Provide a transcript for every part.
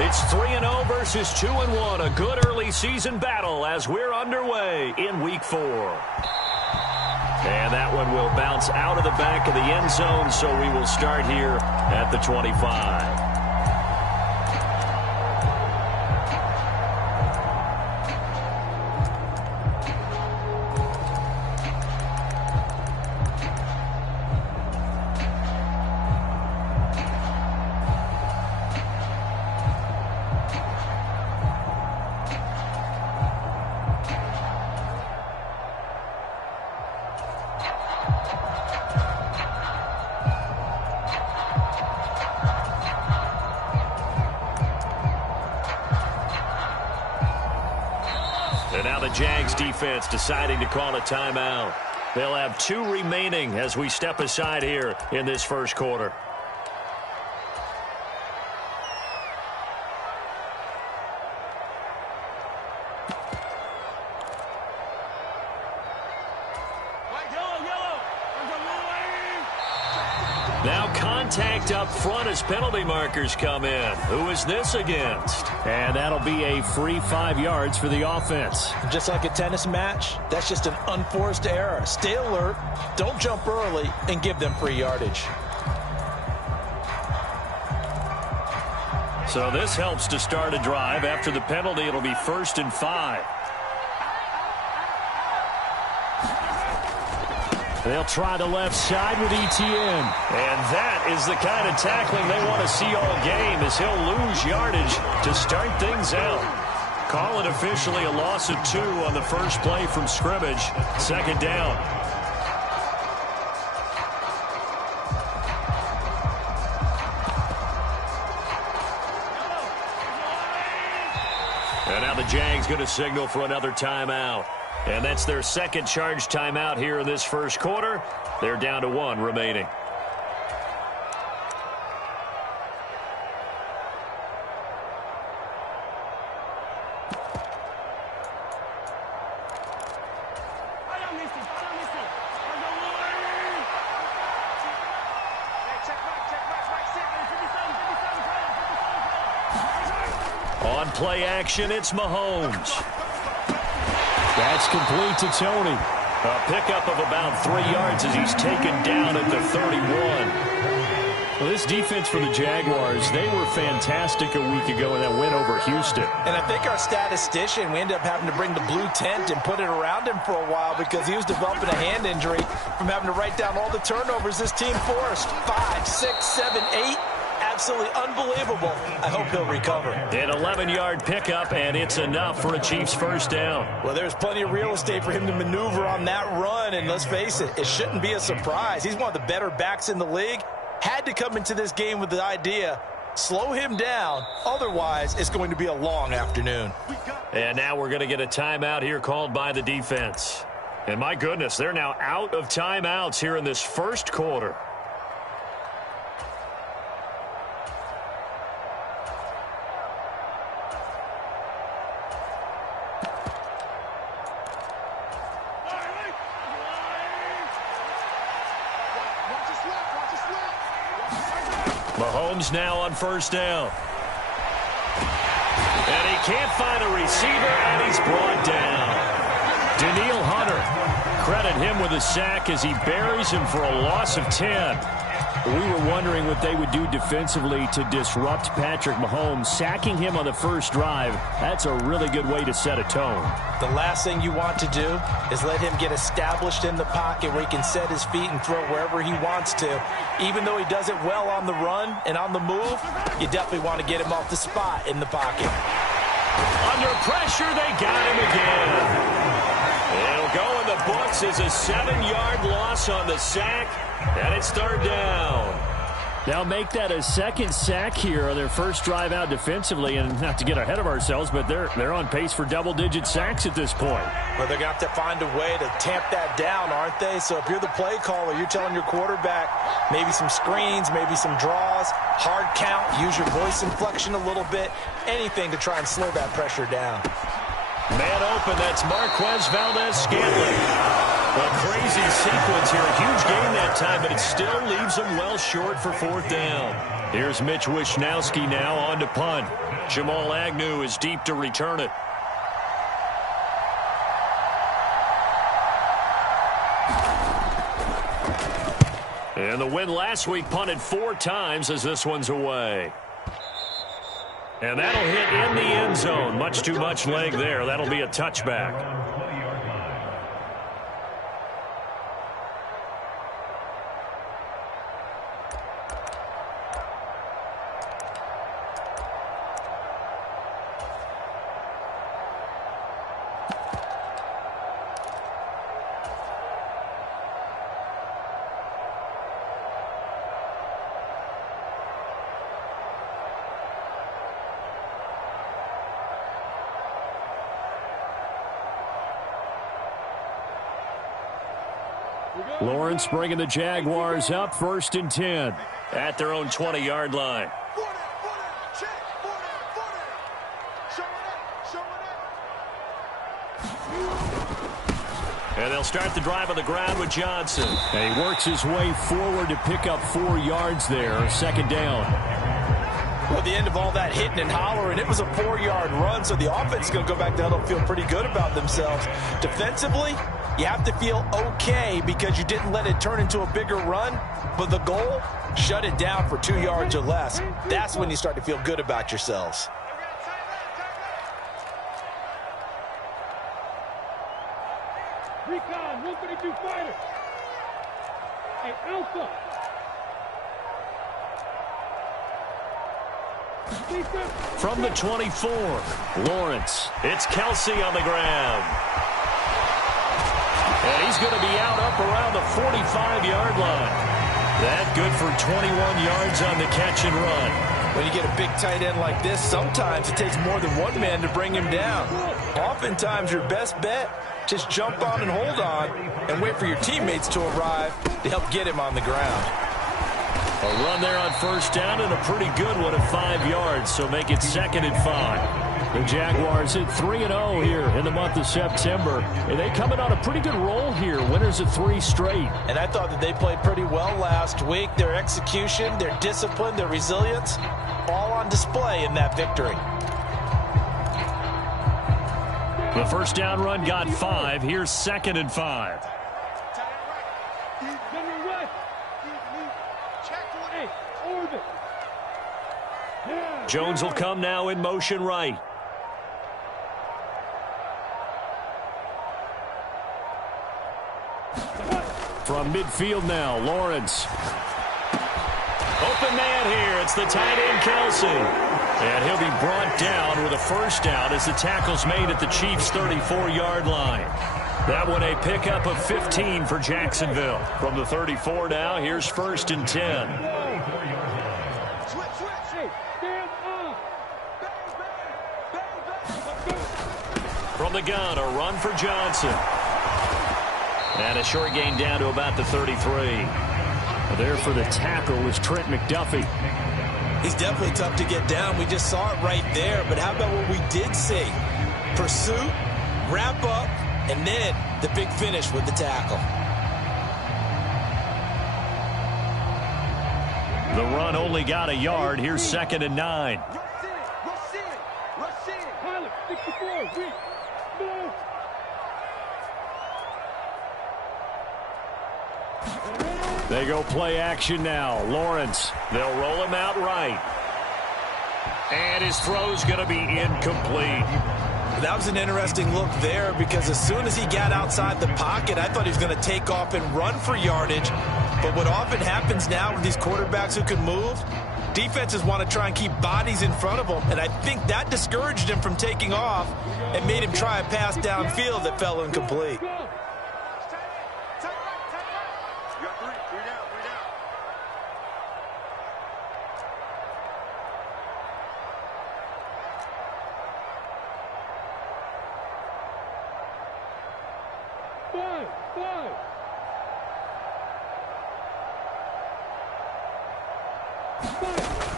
It's 3-0 versus 2-1. A good early season battle as we're underway in Week 4. And that one will bounce out of the back of the end zone, so we will start here at the 25. And now the Jags defense deciding to call a timeout. They'll have 2 remaining as we step aside here in this first quarter. Now contact up front as penalty markers come in. Who is this against? And that'll be a free 5 yards for the offense. Just like a tennis match, that's just an unforced error. Stay alert, don't jump early, and give them free yardage. So this helps to start a drive. After the penalty, it'll be 1st and 5. They'll try the left side with ETN. And that is the kind of tackling they want to see all game, as he'll lose yardage to start things out. Call it officially a loss of 2 on the first play from scrimmage. 2nd down. And now the Jags going to signal for another timeout. And that's their 2nd charge timeout here in this first quarter. They're down to 1 remaining. On play action, it's Mahomes. That's complete to Tony. A pickup of about 3 yards as he's taken down at the 31. Well, this defense for the Jaguars, they were fantastic a week ago in that win over Houston. And I think our statistician, we ended up having to bring the blue tent and put it around him for a while because he was developing a hand injury from having to write down all the turnovers this team forced. 5, 6, 7, 8. Absolutely unbelievable. I hope he'll recover. An 11-yard pickup, and it's enough for a Chiefs first down. Well, there's plenty of real estate for him to maneuver on that run, and let's face it, it shouldn't be a surprise. He's one of the better backs in the league. Had to come into this game with the idea, slow him down, otherwise it's going to be a long afternoon. And now we're going to get a timeout here called by the defense. And my goodness, they're now out of timeouts here in this first quarter. Mahomes now on first down. And he can't find a receiver, and he's brought down. Daniil Hunter, credit him with a sack as he buries him for a loss of 10. We were wondering what they would do defensively to disrupt Patrick Mahomes. Sacking him on the first drive, that's a really good way to set a tone. The last thing you want to do is let him get established in the pocket where he can set his feet and throw wherever he wants to. Even though he does it well on the run and on the move, you definitely want to get him off the spot in the pocket. Under pressure, they got him again. It'll go in the books as a 7-yard loss on the sack, and it's 3rd down. They'll make that a 2nd sack here on their first drive out defensively, and not to get ahead of ourselves, but they're on pace for double-digit sacks at this point. Well, they're going to have to find a way to tamp that down, aren't they? So if you're the play caller, you're telling your quarterback maybe some screens, maybe some draws, hard count, use your voice inflection a little bit, anything to try and slow that pressure down. Man open, that's Marquez Valdez-Scantling. A crazy sequence here. A huge game that time, but it still leaves them well short for fourth down. Here's Mitch Wishnowski now on to punt. Jamal Agnew is deep to return it. And the win last week punted 4 times as this one's away. And that'll hit in the end zone. Much too much leg there. That'll be a touchback. Lawrence bringing the Jaguars up, 1st and 10 at their own 20-yard line. And they'll start the drive on the ground with Johnson. And he works his way forward to pick up 4 yards there, 2nd down. Well, at the end of all that hitting and hollering, it was a 4-yard run, so the offense is going to go back down and feel pretty good about themselves. Defensively, you have to feel okay because you didn't let it turn into a bigger run, but the goal, shut it down for 2 yards or less. That's when you start to feel good about yourselves. Recon, 132 fighter. Hey, Alpha. From the 24, Lawrence. It's Kelsey on the ground. And he's going to be out up around the 45-yard line. That good for 21 yards on the catch and run. When you get a big tight end like this, sometimes it takes more than one man to bring him down. Oftentimes, your best bet, just jump on and hold on and wait for your teammates to arrive to help get him on the ground. A run there on 1st down and a pretty good one at 5 yards, so make it 2nd and 5. The Jaguars hit 3-0 here in the month of September. And they come in on a pretty good roll here, winners of 3 straight. And I thought that they played pretty well last week. Their execution, their discipline, their resilience, all on display in that victory. The 1st down run got 5. Here's 2nd and 5. Jones will come now in motion right. From midfield now, Lawrence. Open man here. It's the tight end, Kelsey. And he'll be brought down with a 1st down as the tackle's made at the Chiefs' 34-yard line. That one a pickup of 15 for Jacksonville. From the 34 now, here's 1st and 10. From the gun, a run for Johnson. And a short gain down to about the 33. There for the tackle was Trent McDuffie. He's definitely tough to get down. We just saw it right there. But how about what we did see? Pursuit, wrap up, and then the big finish with the tackle. The run only got a yard. Here's 2nd and 9. They go play action now. Lawrence, they'll roll him out right. And his throw's going to be incomplete. That was an interesting look there because as soon as he got outside the pocket, I thought he was going to take off and run for yardage. But what often happens now with these quarterbacks who can move, defenses want to try and keep bodies in front of them. And I think that discouraged him from taking off and made him try a pass downfield that fell incomplete.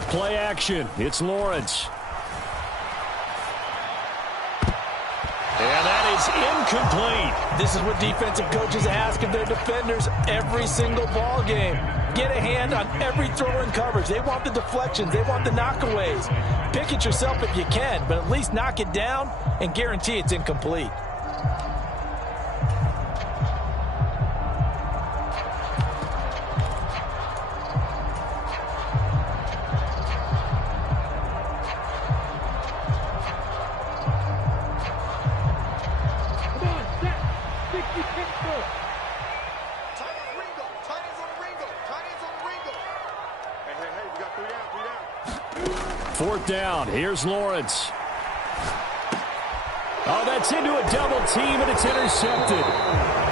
Play action. It's Lawrence. And that is incomplete. This is what defensive coaches ask of their defenders every single ball game. Get a hand on every throw in coverage. They want the deflections. They want the knockaways. Pick it yourself if you can, but at least knock it down and guarantee it's incomplete. Fourth down. Here's Lawrence. Oh, that's into a double team, and it's intercepted.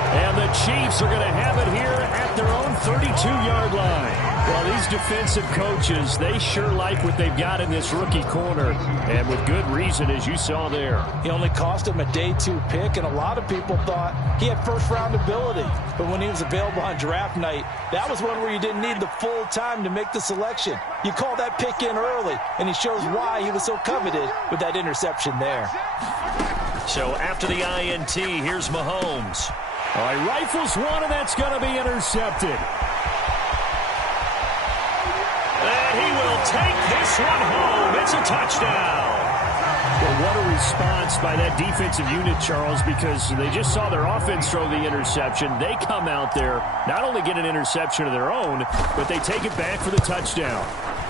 And the Chiefs are going to have it here at their own 32-yard line. Well, these defensive coaches, they sure like what they've got in this rookie corner, and with good reason, as you saw there. He only cost him a day 2 pick, and a lot of people thought he had first-round ability. But when he was available on draft night, that was one where you didn't need the full time to make the selection. You call that pick in early, and he shows why he was so coveted with that interception there. So after the INT, here's Mahomes. All right, rifles one, and that's going to be intercepted. And he will take this one home. It's a touchdown. Well, what a response by that defensive unit, Charles, because they just saw their offense throw the interception. They come out there, not only get an interception of their own, but they take it back for the touchdown.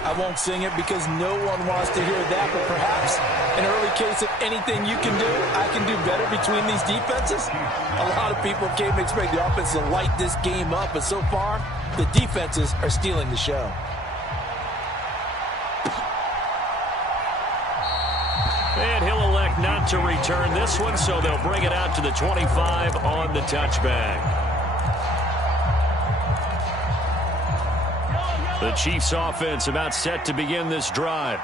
I won't sing it because no one wants to hear that, but perhaps an early case of anything you can do, I can do better between these defenses. A lot of people came to expect the offense to light this game up, but so far, the defenses are stealing the show. And he'll elect not to return this one, so they'll bring it out to the 25 on the touchback. The Chiefs offense about set to begin this drive.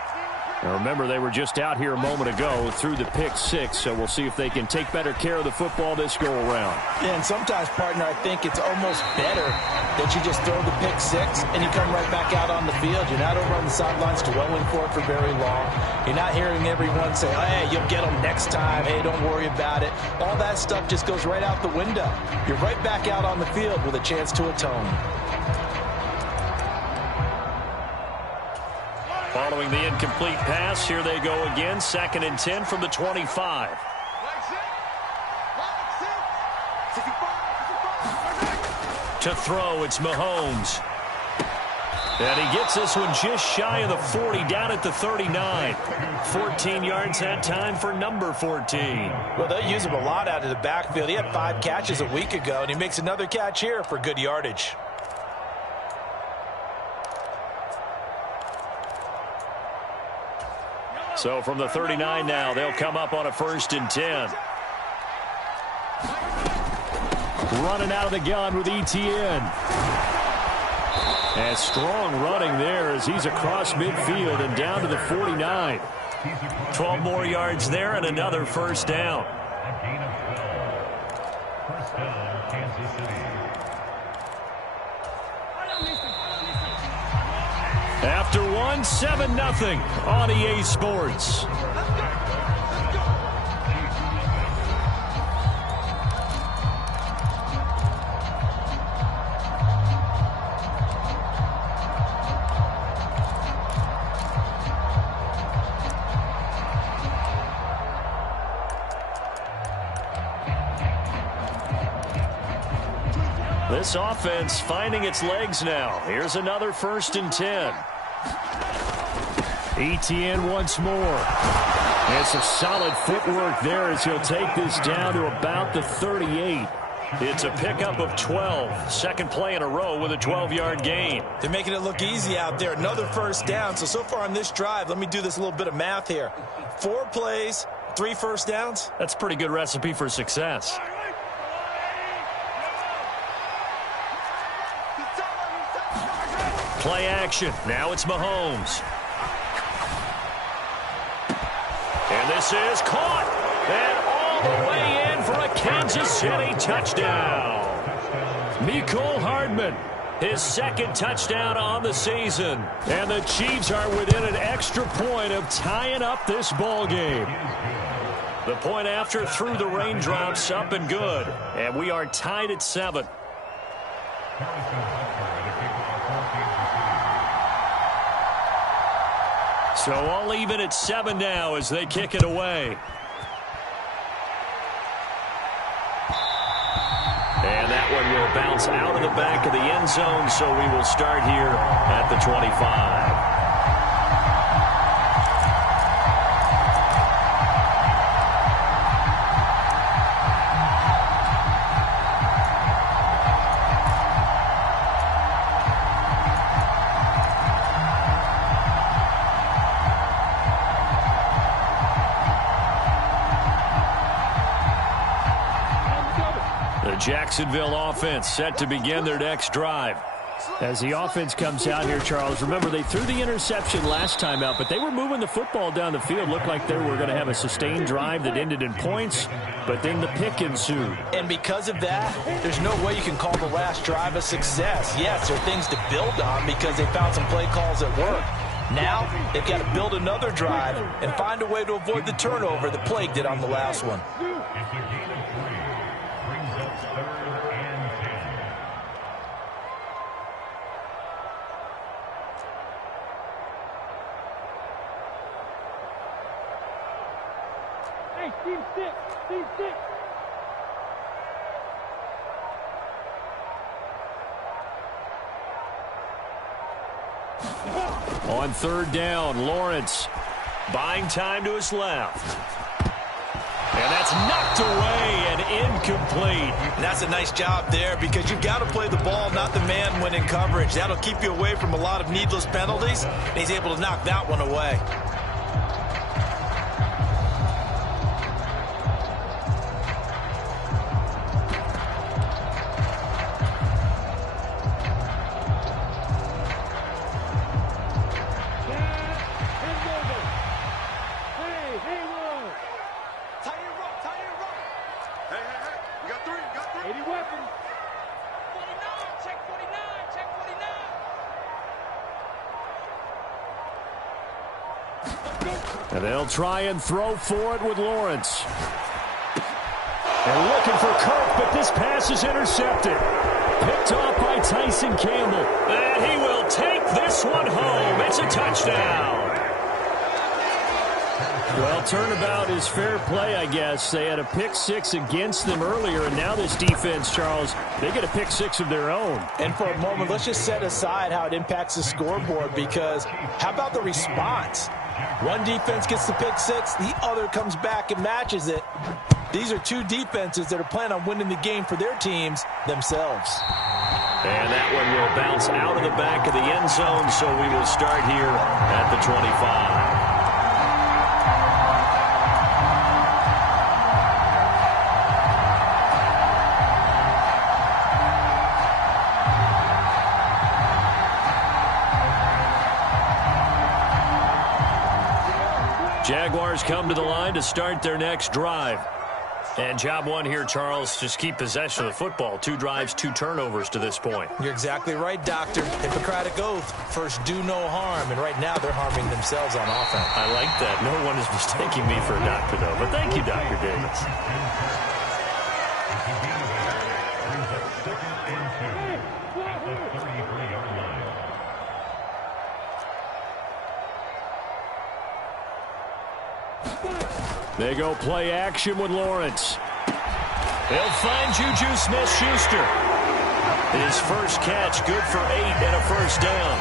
Now remember, they were just out here a moment ago through the pick 6, so we'll see if they can take better care of the football this go around. Yeah, and sometimes, partner, I think it's almost better that you just throw the pick 6 and you come right back out on the field. You're not over on the sidelines dwelling for it for very long. You're not hearing everyone say, hey, you'll get them next time. Hey, don't worry about it. All that stuff just goes right out the window. You're right back out on the field with a chance to atone. Following the incomplete pass, here they go again. 2nd and 10 from the 25. To throw, it's Mahomes. And he gets this one just shy of the 40, down at the 39. 14 yards that time for number 14. Well, they use him a lot out of the backfield. He had 5 catches a week ago, and he makes another catch here for good yardage. So from the 39 now, they'll come up on a 1st and 10. Running out of the gun with Etienne. And strong running there as he's across midfield and down to the 49. 12 more yards there and another 1st down. After 1, 7-0 on EA Sports. This offense finding its legs now. Here's another 1st and 10. Etienne once more. And some solid footwork there as he'll take this down to about the 38. It's a pickup of 12. 2nd play in a row with a 12-yard gain. They're making it look easy out there. Another 1st down. So far on this drive, let me do this little bit of math here. 4 plays, 3 1st downs. That's a pretty good recipe for success. Play action. Now it's Mahomes. And this is caught. And all the way in for a Kansas City touchdown. Mecole Hardman, his 2nd touchdown on the season. And the Chiefs are within an extra point of tying up this ball game. The point after through the raindrops, up and good. And we are tied at 7. So all even at 7 now as they kick it away. And that one will bounce out of the back of the end zone, so we will start here at the 25. Jacksonville offense set to begin their next drive. As the offense comes out here, Charles, remember they threw the interception last time out, but they were moving the football down the field. Looked like they were going to have a sustained drive that ended in points, but then the pick ensued. And because of that, there's no way you can call the last drive a success. Yes, there are things to build on because they found some play calls that work. Now, they've got to build another drive and find a way to avoid the turnover that plagued it on the last one. Team six. Team six. On 3rd down, Lawrence buying time to his left. And that's knocked away and incomplete. And that's a nice job there because you've got to play the ball, not the man when in coverage. That'll keep you away from a lot of needless penalties. And he's able to knock that one away. And they'll try and throw for it with Lawrence. And looking for Kirk, but this pass is intercepted. Picked off by Tyson Campbell. And he will take this one home. It's a touchdown. Well, turnabout is fair play, I guess. They had a pick six against them earlier, and now this defense, Charles, they get a pick six of their own. And for a moment, let's just set aside how it impacts the scoreboard, because how about the response? One defense gets the pick six, the other comes back and matches it. These are two defenses that are planning on winning the game for their teams themselves. And that one will bounce out of the back of the end zone, so we will start here at the 25. Jaguars come to the line to start their next drive. And job one here, Charles, just keep possession of the football. 2 drives, 2 turnovers to this point. You're exactly right, Doctor. Hippocratic oath, first do no harm. And right now they're harming themselves on offense. I like that. No one is mistaking me for a doctor, though. But thank you, Dr. Davis. They go play action with Lawrence. They'll find Juju Smith-Schuster. His first catch, good for 8 and a first down.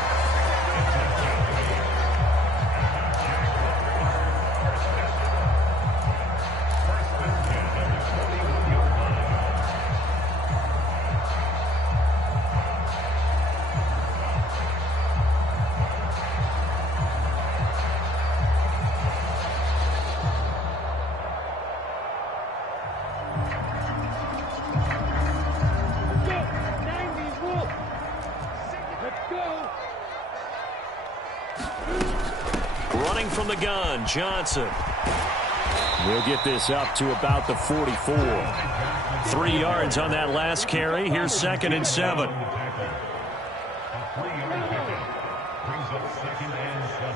Running from the gun, Johnson. We'll get this up to about the 44. 3 yards on that last carry. Here's 2nd and 7. Brings up 2nd and 7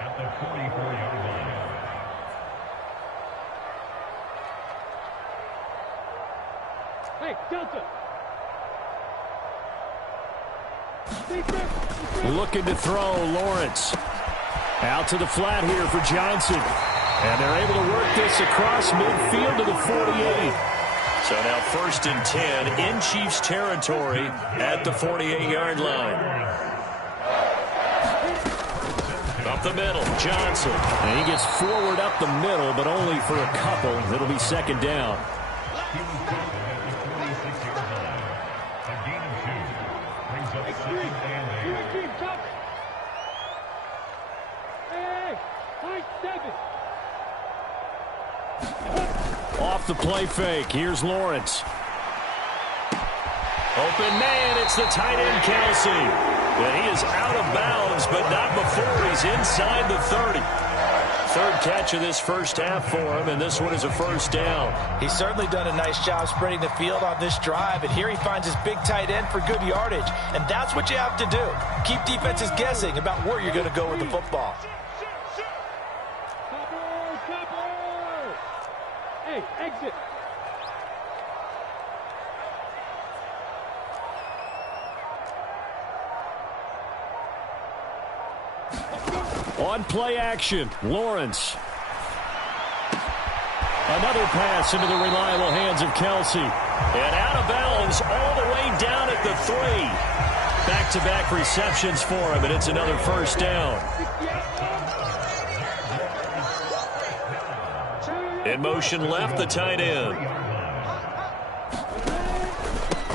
at the 44-yard line. Hey, Delta. Looking to throw, Lawrence. Out to the flat here for Johnson. And they're able to work this across midfield to the 48. So now 1st and 10 in Chiefs territory at the 48-yard line. Up the middle, Johnson. And he gets forward up the middle, but only for a couple. It'll be 2nd down. Off the play fake. Here's Lawrence. Open man, it's the tight end, Kelsey. And he is out of bounds, but not before he's inside the 30. 3rd catch of this first half for him, and this one is a 1st down. He's certainly done a nice job spreading the field on this drive, and here he finds his big tight end for good yardage. And that's what you have to do. Keep defenses guessing about where you're going to go with the football. Hey, exit. On play action, Lawrence. Another pass into the reliable hands of Kelsey. And out of bounds all the way down at the 3. Back-to-back receptions for him, and it's another 1st down. In motion left, the tight end.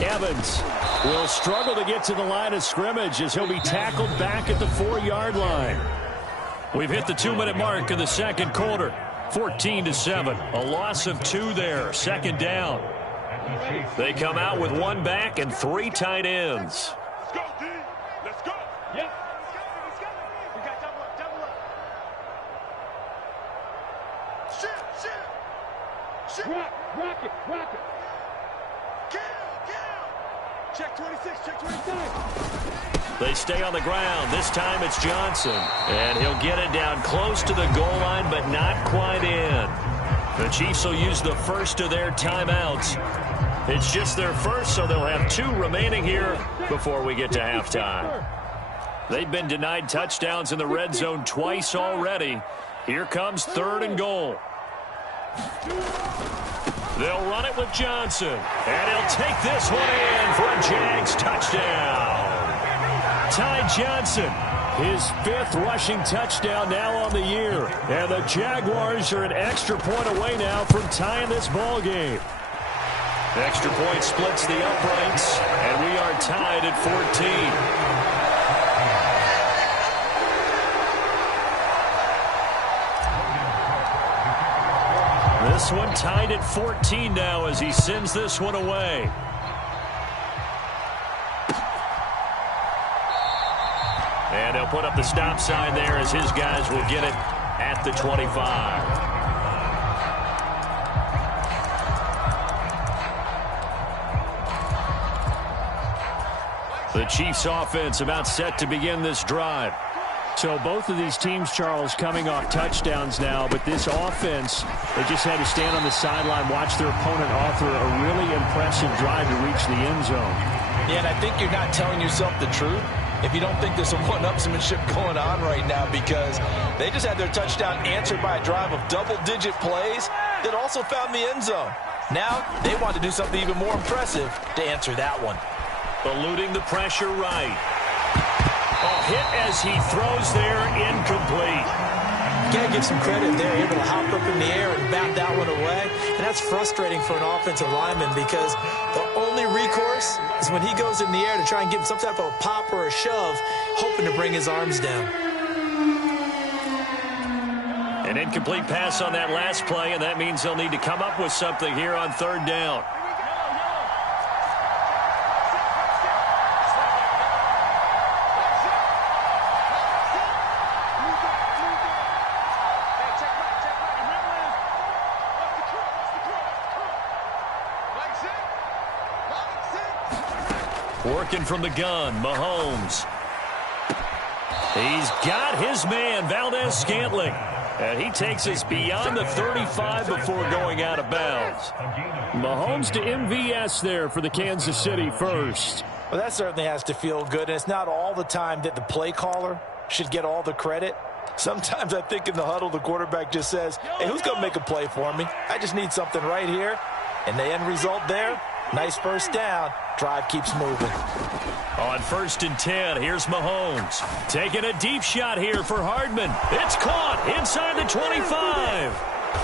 Evans will struggle to get to the line of scrimmage as he'll be tackled back at the 4-yard line. We've hit the 2-minute mark of the 2nd quarter. 14-7. A loss of 2 there. 2nd down. They come out with 1 back and 3 tight ends. Let's go, D. Let's go. Yep. Let's go. We got double up, double up. Shit. Rock it. Kill. Check 26, check 26. They stay on the ground. This time it's Johnson. And he'll get it down close to the goal line, but not quite in. The Chiefs will use the first of their timeouts. It's just their first, so they'll have 2 remaining here before we get to halftime. They've been denied touchdowns in the red zone twice already. Here comes 3rd and goal. They'll run it with Johnson. And he'll take this one in for a Jags touchdown. Ty Johnson, his 5th rushing touchdown now on the year. And the Jaguars are an extra point away now from tying this ball game. Extra point splits the uprights, and we are tied at 14. This one tied at 14 now as he sends this one away. And they'll put up the stop sign there as his guys will get it at the 25. The Chiefs offense about set to begin this drive. So both of these teams, Charles, coming off touchdowns now, but this offense, they just had to stand on the sideline, watch their opponent author a really impressive drive to reach the end zone. Yeah, and I think you're not telling yourself the truth if you don't think there's some one-upsmanship going on right now, because they just had their touchdown answered by a drive of double-digit plays that also found the end zone. Now they want to do something even more impressive to answer that one. Eluding the pressure right. A hit as he throws there, incomplete. Got to give some credit there, able to hop up in the air and bat that one away. And that's frustrating for an offensive lineman because the only recourse is when he goes in the air to try and give him some type of a pop or a shove, hoping to bring his arms down. An incomplete pass on that last play, and that means they'll need to come up with something here on 3rd down. Working from the gun, Mahomes. He's got his man, Valdez-Scantling. And he takes us beyond the 35 before going out of bounds. Mahomes to MVS there for the Kansas City first. Well, that certainly has to feel good. And it's not all the time that the play caller should get all the credit. Sometimes I think in the huddle, the quarterback just says, hey, who's going to make a play for me? I just need something right here. And the end result there, nice first down. Drive keeps moving. On 1st and 10, here's Mahomes. Taking a deep shot here for Hardman. It's caught inside the 25.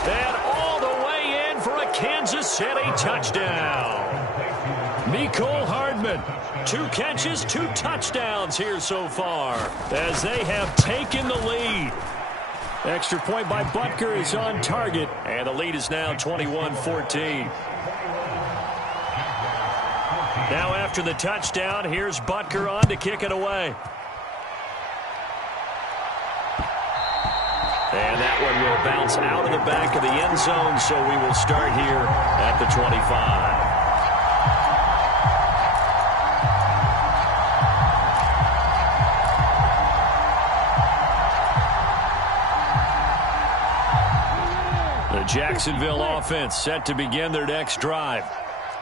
And all the way in for a Kansas City touchdown. Mecole Hardman. 2 catches, 2 touchdowns here so far as they have taken the lead. Extra point by Butker is on target. And the lead is now 21-14. Now after the touchdown, here's Butker on to kick it away. And that one will bounce out of the back of the end zone, so we will start here at the 25. The Jacksonville offense set to begin their next drive.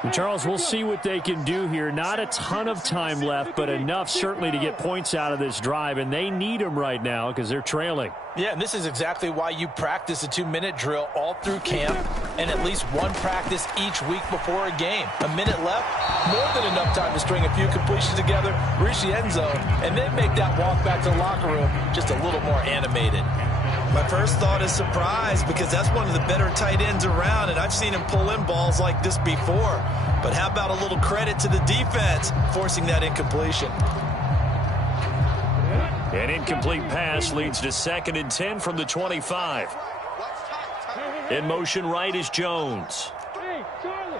And Charles, we'll see what they can do here. Not a ton of time left, but enough certainly to get points out of this drive, and they need them right now because they're trailing. Yeah, and this is exactly why you practice a 2-minute drill all through camp and at least one practice each week before a game. A minute left, more than enough time to string a few completions together, reach the end zone, and then make that walk back to the locker room just a little more animated. My first thought is surprise because that's one of the better tight ends around, and I've seen him pull in balls like this before. But how about a little credit to the defense forcing that incompletion? An incomplete pass leads to 2nd and 10 from the 25. In motion right is Jones. Hey, Charlie.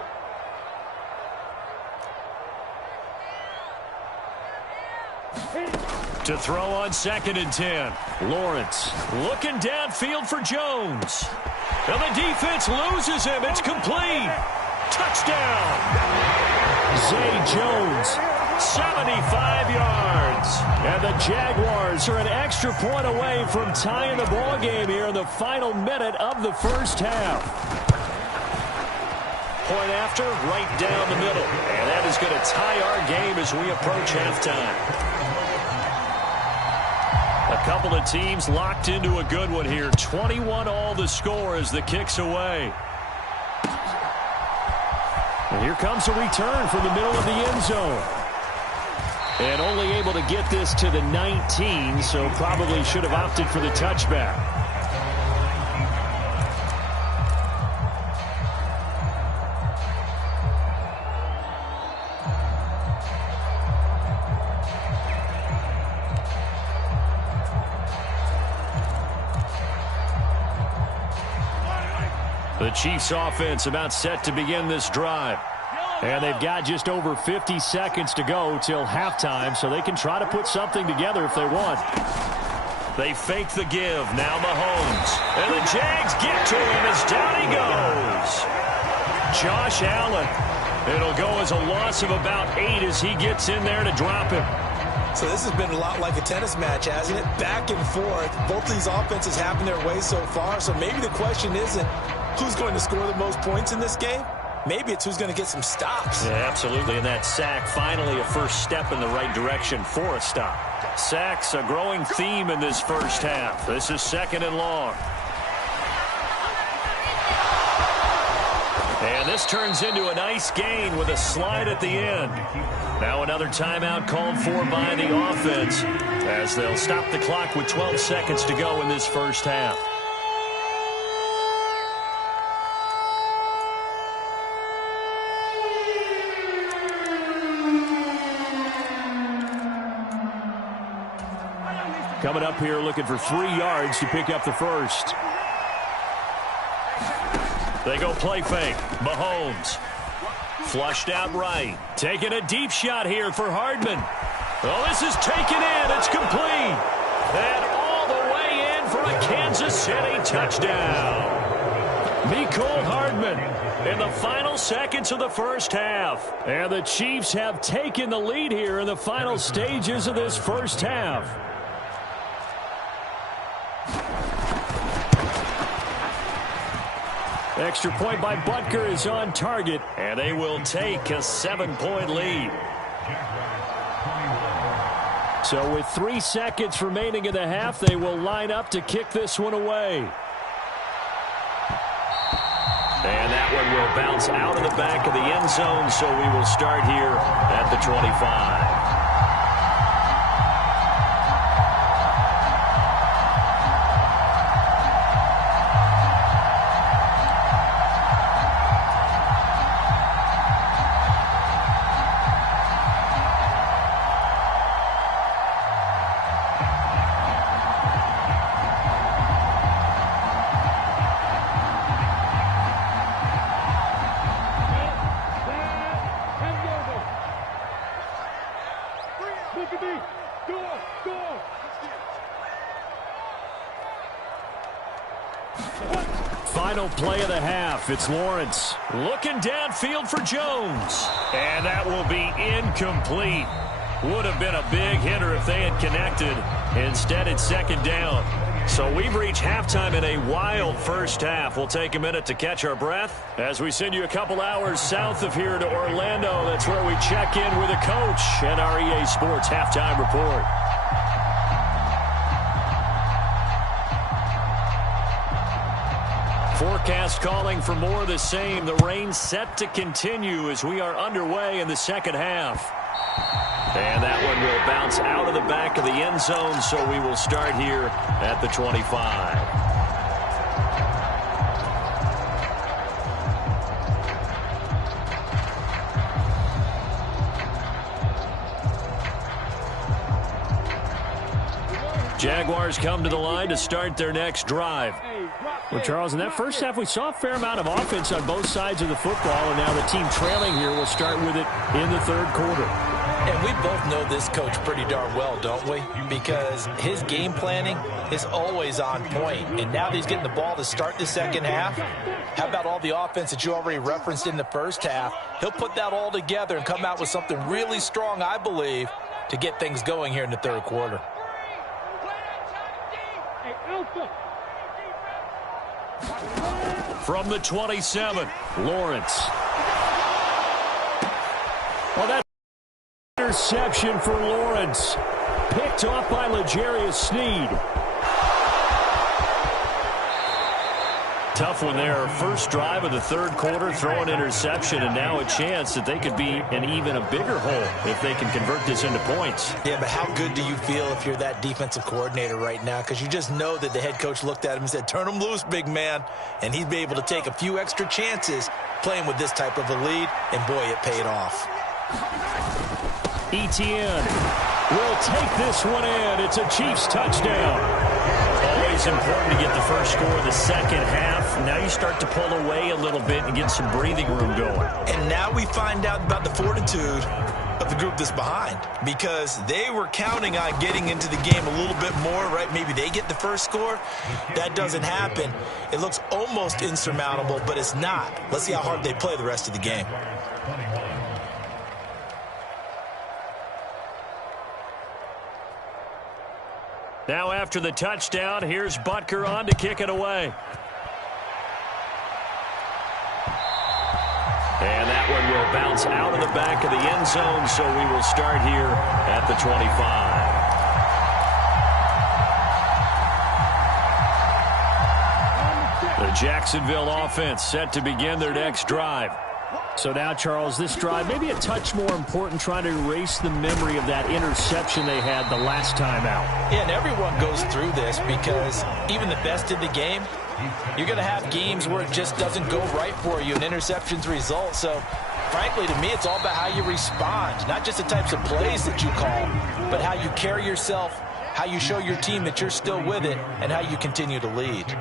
To throw on 2nd and 10. Lawrence looking downfield for Jones. And the defense loses him. It's complete. Touchdown. Zay Jones. 75 yards. And the Jaguars are an extra point away from tying the ball game here in the final minute of the first half. Point after, right down the middle. And that is going to tie our game as we approach halftime. A couple of teams locked into a good one here. 21-all the score as the kick's away. And here comes a return from the middle of the end zone. And only able to get this to the 19, so probably should have opted for the touchback. The Chiefs offense about set to begin this drive. And they've got just over 50 seconds to go till halftime, so they can try to put something together if they want. They fake the give. Now Mahomes. And the Jags get to him as down he goes. Josh Allen. It'll go as a loss of about 8 as he gets in there to drop him. So this has been a lot like a tennis match, hasn't it? Back and forth. Both these offenses having their way so far, so maybe the question isn't who's going to score the most points in this game. Maybe it's who's going to get some stops. Yeah, absolutely. And that sack, finally a first step in the right direction for a stop. Sacks, a growing theme in this first half. This is 2nd and long. And this turns into a nice gain with a slide at the end. Now another timeout called for by the offense as they'll stop the clock with 12 seconds to go in this first half. Coming up here looking for 3 yards to pick up the first. They go play fake. Mahomes. Flushed out right. Taking a deep shot here for Hardman. Oh, this is taken in. It's complete. And all the way in for a Kansas City touchdown. Mecole Hardman in the final seconds of the first half. And the Chiefs have taken the lead here in the final stages of this first half. extra point by Butker is on target, and they will take a 7-point lead. So with 3 seconds remaining in the half, they will line up to kick this one away. And that one will bounce out of the back of the end zone, so we will start here at the 25. Final play of the half. It's Lawrence looking downfield for Jones. And that will be incomplete. Would have been a big hitter if they had connected. Instead, it's second down. So we've reached halftime in a wild first half. We'll take a minute to catch our breath as we send you a couple hours south of here to Orlando. That's where we check in with a coach and our EA Sports Halftime Report. Forecast calling for more of the same. The rain set to continue as we are underway in the second half. And that one will bounce out of the back of the end zone, so we will start here at the 25. Jaguars come to the line to start their next drive. Well, Charles, in that first half, we saw a fair amount of offense on both sides of the football, and now the team trailing here will start with it in the third quarter. And we both know this coach pretty darn well, don't we? Because his game planning is always on point. And now that he's getting the ball to start the second half, how about all the offense that you already referenced in the first half? He'll put that all together and come out with something really strong, I believe, to get things going here in the third quarter. From the 27, Lawrence. Well, that interception for Lawrence. Picked off by L'Jarius Sneed. Tough one there. First drive of the third quarter, throw an interception, and now a chance that they could be in even a bigger hole if they can convert this into points. Yeah, but how good do you feel if you're that defensive coordinator right now? Because you just know that the head coach looked at him and said, turn him loose, big man. And he'd be able to take a few extra chances playing with this type of a lead, and boy, it paid off. Etienne will take this one in. It's a Chiefs touchdown. Always important to get the first score of the second half. Now you start to pull away a little bit and get some breathing room going. And now we find out about the fortitude of the group that's behind, because they were counting on getting into the game a little bit more, right? Maybe they get the first score. That doesn't happen. It looks almost insurmountable, but it's not. Let's see how hard they play the rest of the game. Now after the touchdown, here's Butker on to kick it away. And that one will bounce out of the back of the end zone, so we will start here at the 25. The Jacksonville offense set to begin their next drive. So now, Charles, this drive maybe a touch more important, trying to erase the memory of that interception they had the last time out. Yeah, and everyone goes through this, because even the best in the game, you're going to have games where it just doesn't go right for you, and interceptions result. So, frankly, to me, it's all about how you respond, not just the types of plays that you call, but how you carry yourself, how you show your team that you're still with it, and how you continue to lead.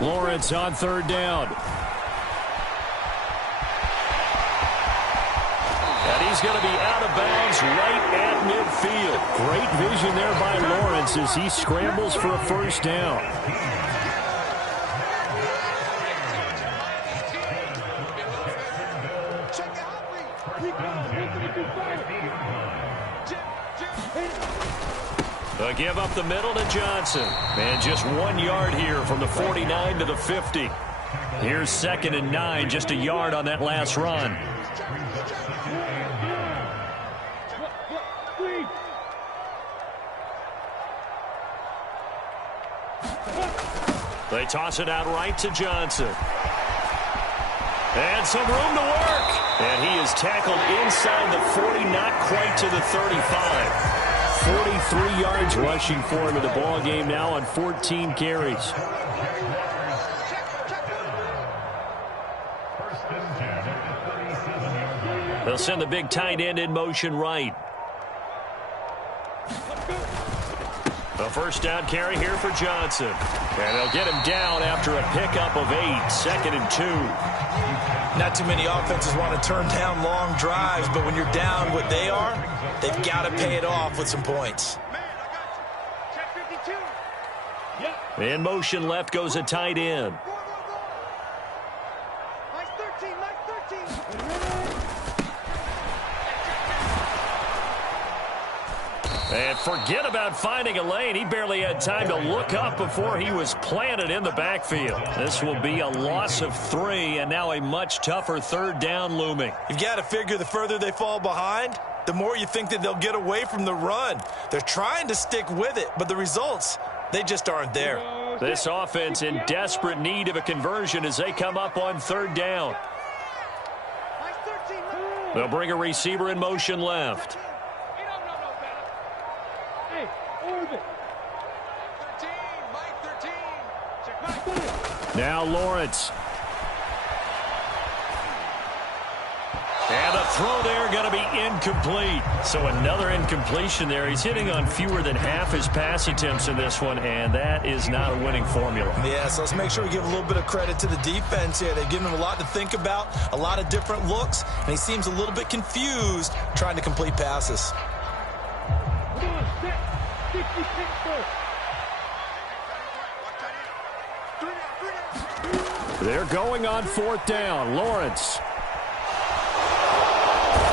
Lawrence on third down. And he's going to be out of bounds right at midfield. Great vision there by Lawrence as he scrambles for a first down. They'll give up the middle to Johnson. And just 1 yard here from the 49 to the 50. Here's 2nd and 9, just a yard on that last run. They toss it out right to Johnson. And some room to work. And he is tackled inside the 40, not quite to the 35. 43 yards rushing for him in the ball game now on 14 carries. They'll send the big tight end in motion right. A first down carry here for Johnson. And they'll get him down after a pickup of 8, 2nd and 2. Not too many offenses want to turn down long drives, but when you're down what they are, they've got to pay it off with some points. In motion left goes a tight end. And forget about finding a lane. He barely had time to look up before he was planted in the backfield. This will be a loss of 3, and now a much tougher 3rd down looming. You've got to figure the further they fall behind, the more you think that they'll get away from the run. They're trying to stick with it, but the results, they just aren't there. This offense in desperate need of a conversion as they come up on 3rd down. They'll bring a receiver in motion left. Now Lawrence. And the throw there going to be incomplete. So another incompletion there. He's hitting on fewer than half his pass attempts in this one, and that is not a winning formula. Yeah, so let's make sure we give a little bit of credit to the defense here. They've given him a lot to think about, a lot of different looks, and he seems a little bit confused trying to complete passes. They're going on 4th down. Lawrence.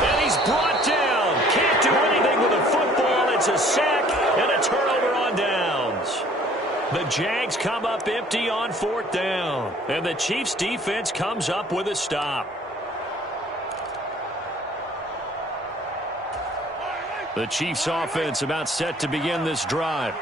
And he's brought down. Can't do anything with a football. It's a sack and a turnover on downs. The Jags come up empty on 4th down. And the Chiefs defense comes up with a stop. The Chiefs offense about set to begin this drive.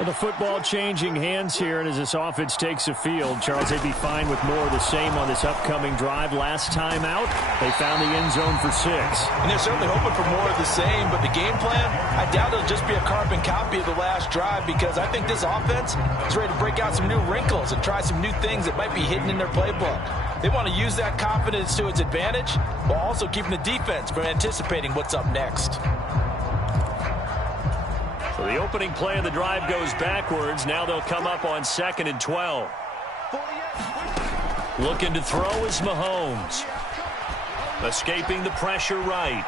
Well, the football changing hands here, and as this offense takes the field, Charles, they'd be fine with more of the same on this upcoming drive. Last time out, they found the end zone for 6. And they're certainly hoping for more of the same, but the game plan, I doubt it'll just be a carbon copy of the last drive, because I think this offense is ready to break out some new wrinkles and try some new things that might be hidden in their playbook. They want to use that confidence to its advantage, while also keeping the defense from anticipating what's up next. So the opening play of the drive goes backwards. Now they'll come up on 2nd and 12. Looking to throw is Mahomes. Escaping the pressure right.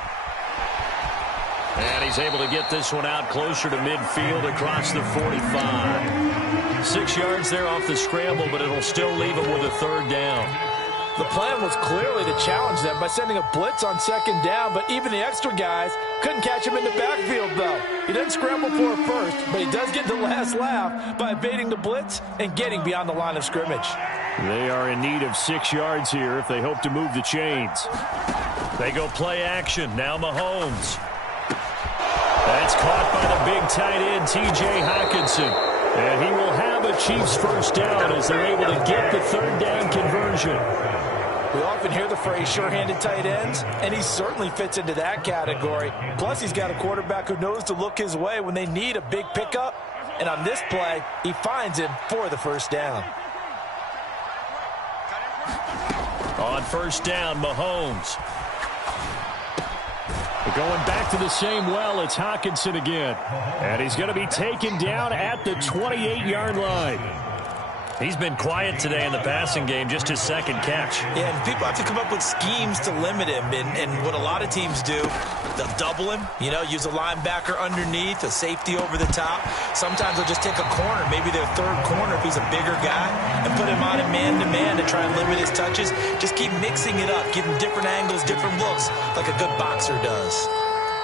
And he's able to get this one out closer to midfield across the 45. 6 yards there off the scramble, but it'll still leave him with a 3rd down. The plan was clearly to challenge them by sending a blitz on 2nd down, but even the extra guys couldn't catch him in the backfield, though. He didn't scramble for it first, but he does get the last laugh by evading the blitz and getting beyond the line of scrimmage. They are in need of 6 yards here if they hope to move the chains. They go play action. Now Mahomes. That's caught by the big tight end, T.J. Hockenson. And he will have a Chiefs 1st down as they're able to get the 3rd down conversion. We often hear the phrase sure-handed tight ends, and he certainly fits into that category. Plus, he's got a quarterback who knows to look his way when they need a big pickup. And on this play, he finds him for the 1st down. On 1st down, Mahomes. Going back to the same well, it's Hockenson again. And he's going to be taken down at the 28-yard line. He's been quiet today in the passing game, just his 2nd catch. Yeah, and people have to come up with schemes to limit him. And what a lot of teams do, they'll double him, use a linebacker underneath, a safety over the top. Sometimes they'll just take a corner, maybe their 3rd corner if he's a bigger guy, and put him on a man-to-man to try and limit his touches. Just keep mixing it up, give him different angles, different looks, like a good boxer does.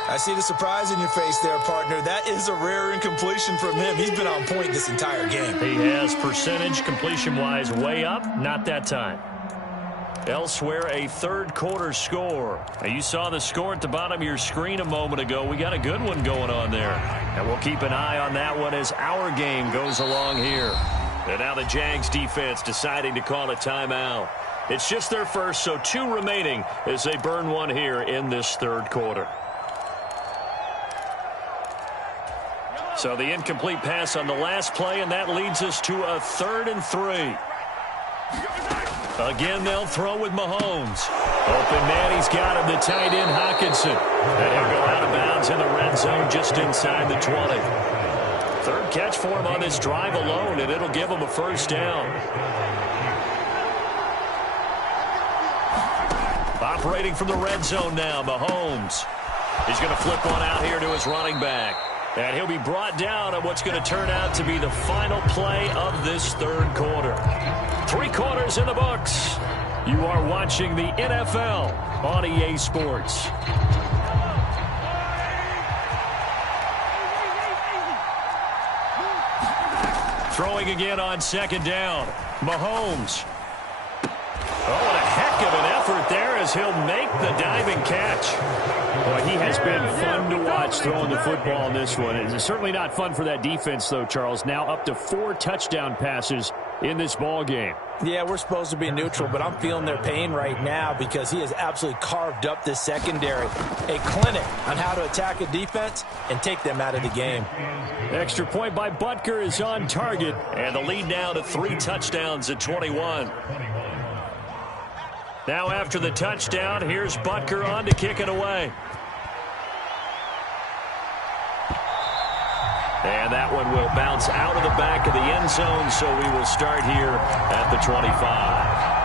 I see the surprise in your face there, partner. That is a rare incompletion from him. He's been on point this entire game. He has percentage completion-wise way up. Not that time. Elsewhere, a third quarter score. Now, you saw the score at the bottom of your screen a moment ago. We got a good one going on there. And we'll keep an eye on that one as our game goes along here. And now the Jags defense deciding to call a timeout. It's just their first, so 2 remaining as they burn one here in this third quarter. So the incomplete pass on the last play, and that leads us to a 3rd and 3. Again, they'll throw with Mahomes. Open man, he's got him, the tight end, Hockenson. And he'll go out of bounds in the red zone just inside the 20. 3rd catch for him on this drive alone, and it'll give him a first down. Operating from the red zone now, Mahomes. He's going to flip one out here to his running back. And he'll be brought down on what's going to turn out to be the final play of this third quarter. 3 quarters in the books. You are watching the NFL on EA Sports. Throwing again on 2nd down. Mahomes. Oh, what a heck of an effort there as he'll make the diving catch. Boy, he has been fun to watch throwing the football in this one. It's certainly not fun for that defense, though, Charles. Now up to 4 touchdown passes in this ball game. Yeah, we're supposed to be neutral, but I'm feeling their pain right now because he has absolutely carved up this secondary. A clinic on how to attack a defense and take them out of the game. Extra point by Butker is on target, and the lead now to 3 touchdowns at 21. Now after the touchdown, here's Butker on to kick it away. And that one will bounce out of the back of the end zone, so we will start here at the 25.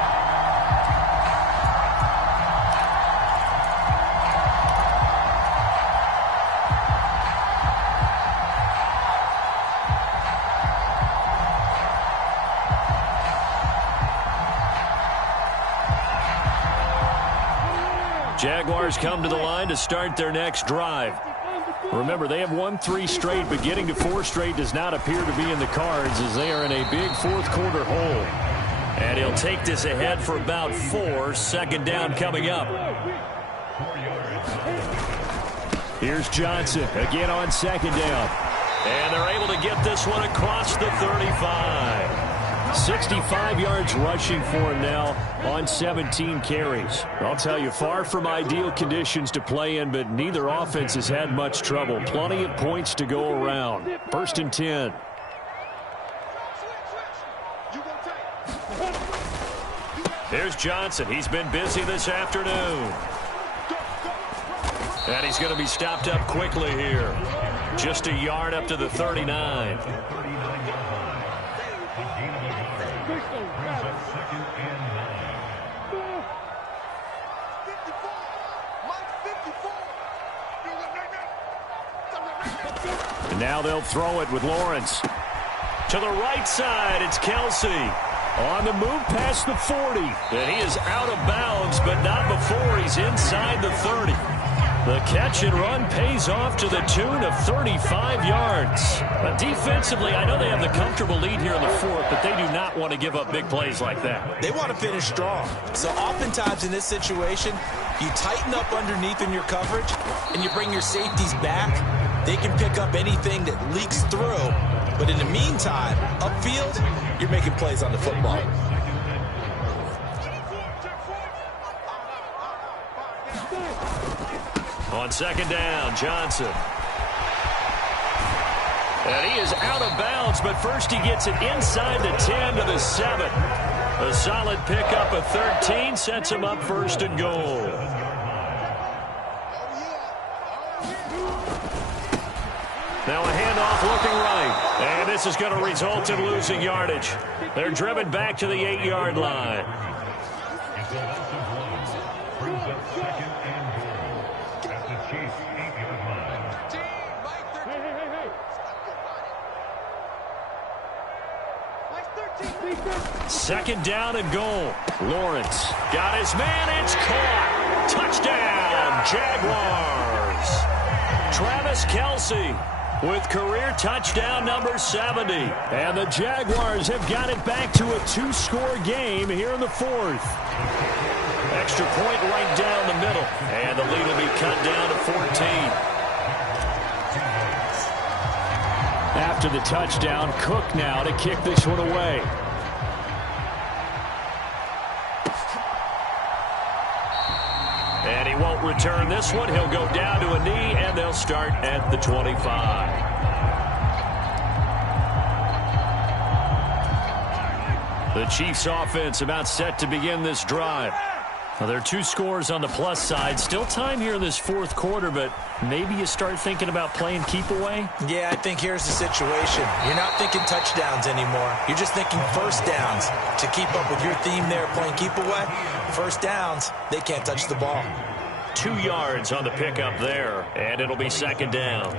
Jaguars come to the line to start their next drive. Remember, they have won 3 straight, but getting to 4 straight does not appear to be in the cards as they are in a big fourth quarter hole. And he'll take this ahead for about 4. 2nd down coming up. Here's Johnson again on 2nd down. And they're able to get this one across the 35. 65 yards rushing for him now on 17 carries. I'll tell you, far from ideal conditions to play in, but neither offense has had much trouble. Plenty of points to go around. 1st and 10. Here's Johnson. He's been busy this afternoon. And he's going to be stopped up quickly here. Just a yard up to the 39. And now they'll throw it with Lawrence. To the right side, it's Kelsey. On the move past the 40. And he is out of bounds, but not before he's inside the 30. The catch and run pays off to the tune of 35 yards. But defensively, I know they have the comfortable lead here in the 4th, but they do not want to give up big plays like that. They want to finish strong. So oftentimes in this situation, you tighten up underneath in your coverage, and you bring your safeties back. They can pick up anything that leaks through. But in the meantime, upfield, you're making plays on the football. On 2nd down, Johnson. And he is out of bounds, but first he gets it inside the 10 to the 7. A solid pickup of 13 sets him up 1st and goal. Now a handoff looking right. And this is going to result in losing yardage. They're driven back to the 8-yard line. Second down and goal. Lawrence got his man. It's caught. Touchdown, Jaguars. Travis Kelce with career touchdown number 70. And the Jaguars have got it back to a 2-score game here in the fourth. Extra point right down the middle. And the lead will be cut down to 14. After the touchdown, Cook now to kick this one away. And he won't return this one. He'll go down to a knee, and they'll start at the 25. The Chiefs offense about set to begin this drive. Now, there are 2 scores on the plus side. Still time here in this fourth quarter, but maybe you start thinking about playing keep away? Yeah, I think here's the situation. You're not thinking touchdowns anymore. You're just thinking first downs. To keep up with your theme there, playing keep away, first downs, they can't touch the ball. 2 yards on the pickup there, and it'll be second down.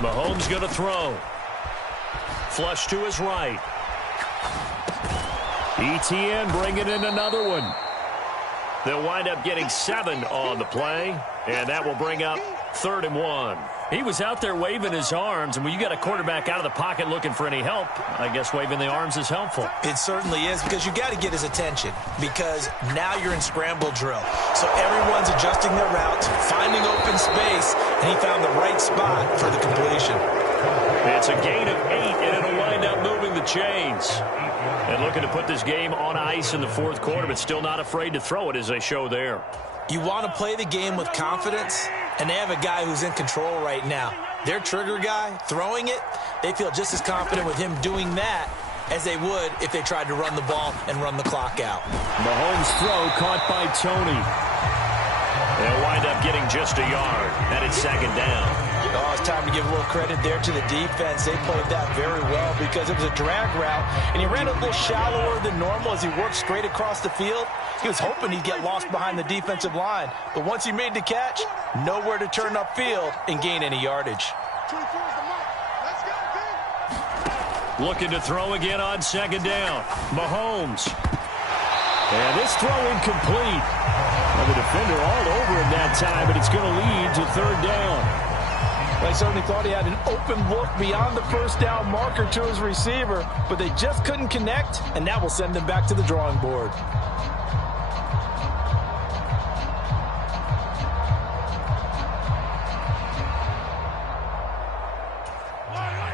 Mahomes going to throw. Flush to his right. ETN bringing in another one. They'll wind up getting 7 on the play, and that will bring up 3rd and 1. He was out there waving his arms, and when you got a quarterback out of the pocket looking for any help, I guess waving the arms is helpful. It certainly is, because you got to get his attention, because now you're in scramble drill. So everyone's adjusting their routes, finding open space, and he found the right spot for the completion. It's a gain of 8, and it'll wind up moving the chains. And looking to put this game on ice in the fourth quarter, but still not afraid to throw it as they show there. You want to play the game with confidence, and they have a guy who's in control right now. Their trigger guy, throwing it, they feel just as confident with him doing that as they would if they tried to run the ball and run the clock out. Mahomes' throw caught by Tony. They'll wind up getting just a yard, and it's second down. Oh, it's time to give a little credit there to the defense. They played that very well because it was a drag route, and he ran a little shallower than normal as he worked straight across the field. He was hoping he'd get lost behind the defensive line, but once he made the catch, nowhere to turn upfield and gain any yardage. Looking to throw again on second down. Mahomes. And this throw incomplete. Well, the defender all over him that time, but it's going to lead to 3rd down. I certainly thought he had an open look beyond the first down marker to his receiver, but they just couldn't connect, and that will send them back to the drawing board.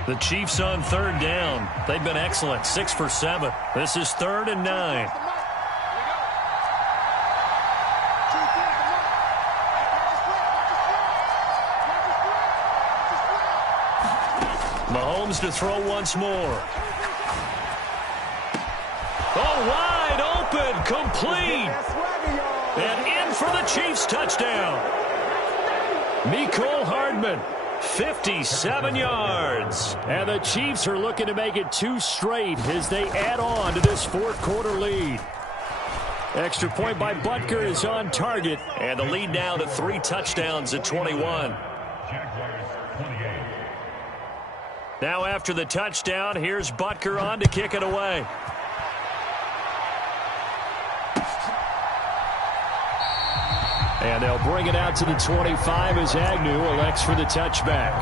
The Chiefs on 3rd down. They've been excellent, 6 for 7. This is 3rd and 9. Mahomes to throw once more. Oh, wide open, complete. And in for the Chiefs touchdown. Mecole Hardman, 57 yards. And the Chiefs are looking to make it 2 straight as they add on to this fourth quarter lead. Extra point by Butker is on target. And the lead now to 3 touchdowns at 21. Now after the touchdown, here's Butker on to kick it away. And they'll bring it out to the 25 as Agnew elects for the touchback.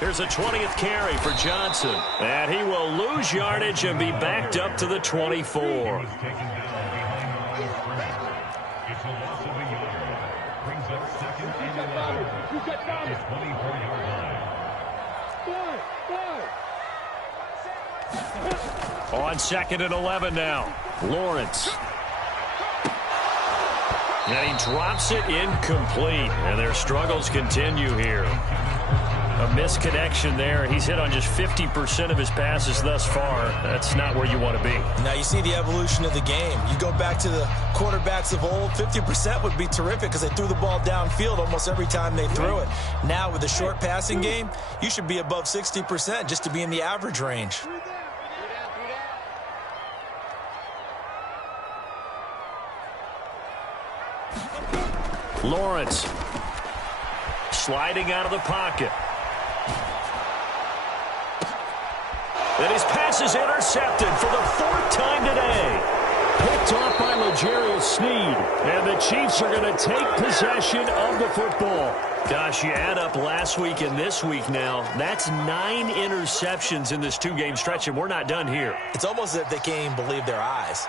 Here's a 20th carry for Johnson. And he will lose yardage and be backed up to the 24. On 2nd and 11 now. Lawrence. And he drops it incomplete. And their struggles continue here. A misconnection there. He's hit on just 50% of his passes thus far. That's not where you want to be. Now you see the evolution of the game. You go back to the quarterbacks of old, 50% would be terrific because they threw the ball downfield almost every time they threw it. Now with the short passing game, you should be above 60% just to be in the average range. Lawrence sliding out of the pocket. And his pass is intercepted for the 4th time today. Picked off by L'Jarius Sneed. And the Chiefs are going to take possession of the football. Gosh, you add up last week and this week now. That's 9 interceptions in this 2-game stretch, and we're not done here. It's almost as if they can't even believe their eyes.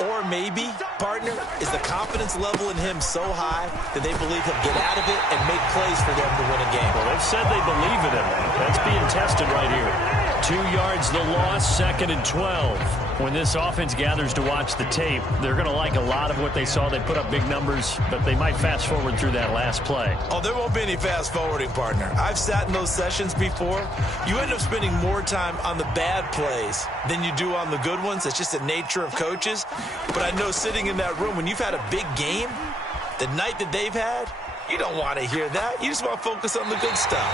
Or maybe, partner, is the confidence level in him so high that they believe he'll get out of it and make plays for them to win a game. Well, they've said they believe in him. That's being tested right here. 2 yards the loss, 2nd and 12. When this offense gathers to watch the tape, they're going to like a lot of what they saw. They put up big numbers, but they might fast forward through that last play. Oh, there won't be any fast forwarding, partner. I've sat in those sessions before. You end up spending more time on the bad plays than you do on the good ones. It's just the nature of coaches. But I know sitting in that room, when you've had a big game, the night that they've had, you don't want to hear that. You just want to focus on the good stuff.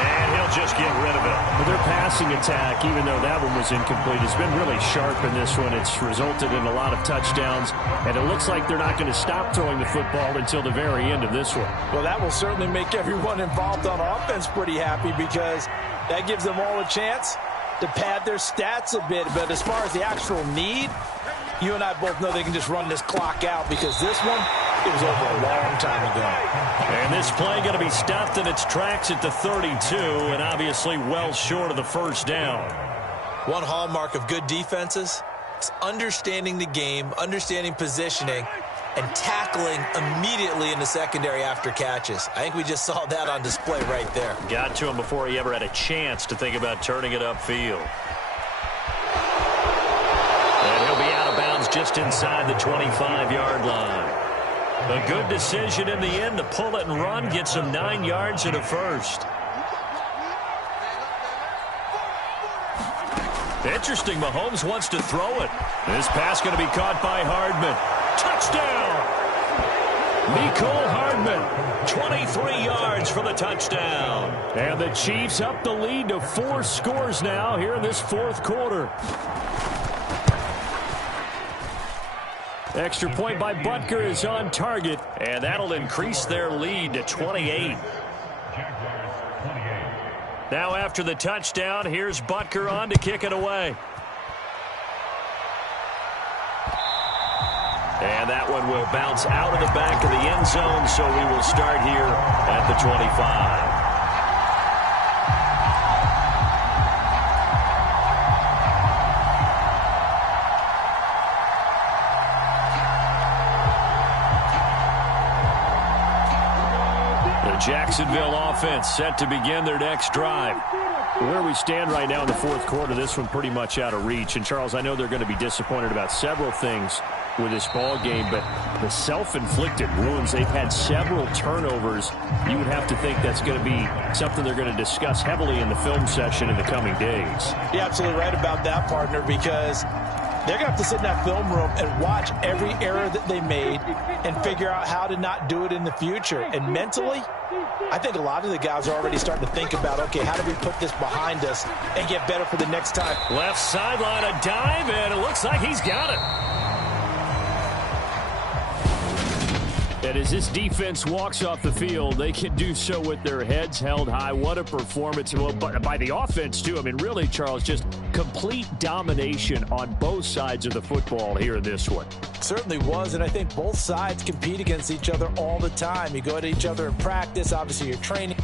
And he'll just get rid of it. But their passing attack, even though that one was incomplete, has been really sharp in this one. It's resulted in a lot of touchdowns, and it looks like they're not going to stop throwing the football until the very end of this one. Well, that will certainly make everyone involved on offense pretty happy because that gives them all a chance to pad their stats a bit. But as far as the actual need, you and I both know they can just run this clock out because this one, it was over a long time ago. And this play going to be stopped in its tracks at the 32, and obviously well short of the first down. One hallmark of good defenses is understanding the game, understanding positioning, and tackling immediately in the secondary after catches. I think we just saw that on display right there. Got to him before he ever had a chance to think about turning it upfield. And he'll be out of bounds just inside the 25-yard line. A good decision in the end to pull it and run, get some 9 yards and a first. Interesting, Mahomes wants to throw it. This pass going to be caught by Hardman. Touchdown! Mecole Hardman, 23 yards for the touchdown. And the Chiefs up the lead to 4 scores now here in this 4th quarter. Extra point by Butker is on target, and that'll increase their lead to 28. Now after the touchdown, here's Butker on to kick it away. And that one will bounce out of the back of the end zone, so we will start here at the 25. Jacksonville offense set to begin their next drive. Where we stand right now in the 4th quarter, this one pretty much out of reach. And, Charles, I know they're going to be disappointed about several things with this ball game, but the self-inflicted wounds, they've had several turnovers. You would have to think that's going to be something they're going to discuss heavily in the film session in the coming days. You're absolutely right about that, partner, because they're going to have to sit in that film room and watch every error that they made and figure out how to not do it in the future. And mentally, I think a lot of the guys are already starting to think about, okay, how do we put this behind us and get better for the next time? Left sideline, a dive, and it looks like he's got it. And as this defense walks off the field, they can do so with their heads held high. What a performance by the offense, too. I mean, really, Charles, just complete domination on both sides of the football here in this one. Certainly was, and I think both sides compete against each other all the time. You go at each other in practice. Obviously, you're training.